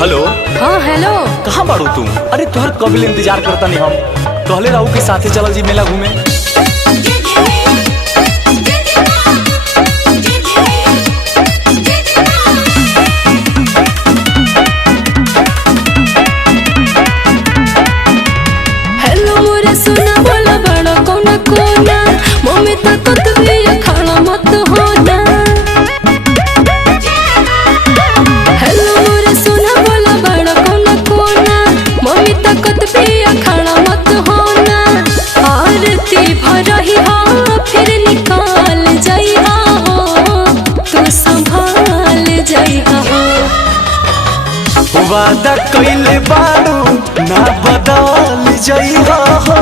Hello. हाँ hello. कहाँ बाड़ू तुम? अरे तुहर कभी इंतजार करता नहीं हम कहले रहू के साथे चल जी मेला घूमे। हेलो मोरे सुना बोला बड़ा कोना कोना मम्मी तक भी खाना मत होना। हेलो मोरे सुना बोला बड़ा कोना कोना मम्मी तक भी खाना मत होना। आरती भरही हो फिर निकाल जाइहा हो तू संभाल जाइहा हो। वादा कइले बाड़ू ना बदल जइहा हो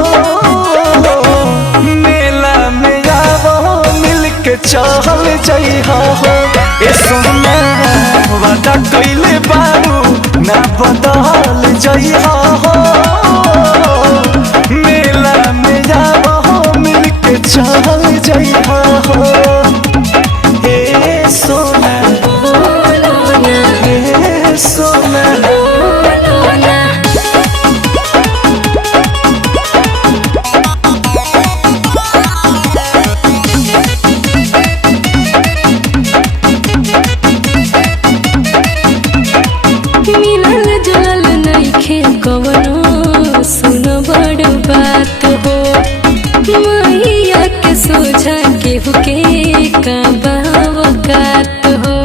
मेला में आवो मिल के चल जइहा हो। ए सोना वादा कइले बाड़ू ना बदल जइहा हो मेला में आवो मिल के चल जइहा हो। ए सोना ए सोना मिलल जुलल नइखे कवनो सुन बड़ बात हो। मैया के सोझा केहू के का बावकात हो।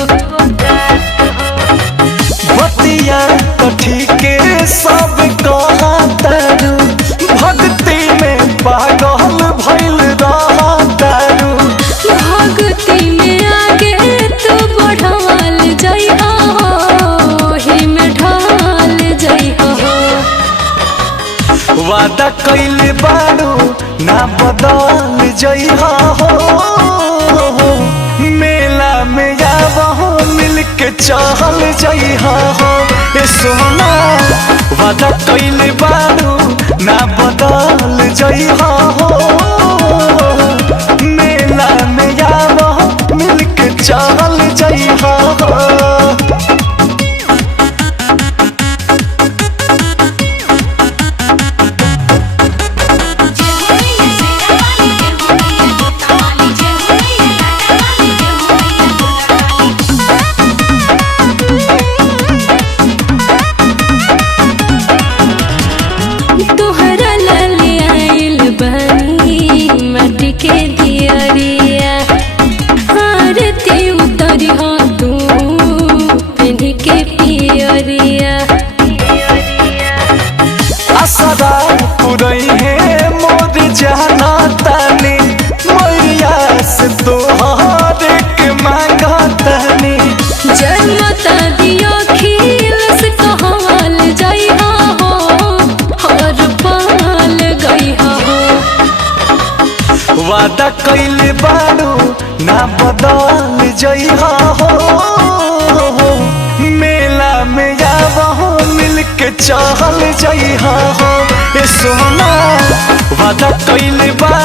बतिया कठी के सब कहतारू भक्ति में पागल भइल रहतारू। भक्ति में आगे तू बढ़ाल जइहा हो ही में ढाल जइहा हो। वादा कइले बाड़ू ना बदल जइहा हो मेला में आवो मिल के चल जइहा हो। ए सोना वादा कइले बाड़ू ना बदल जइहा हो मेला में आवो मिल के चल जइहा हो। तोहरा लाले आइल बानी माटी के दियरिया। आरती उतरी हो तू पिन्ही के पियरिया। असरा पुरई है मोर जाना तानी मैया से तोहर के मांगा तानी। जय माता दियो खील से कहवाल जइहा हो हर पाल गइहा हो। वादा कइले बाड़ू ना बदल जइहा हो मेला में आवो मिल के चल जइहा हो। ए सोना वादा कइले बाड़ू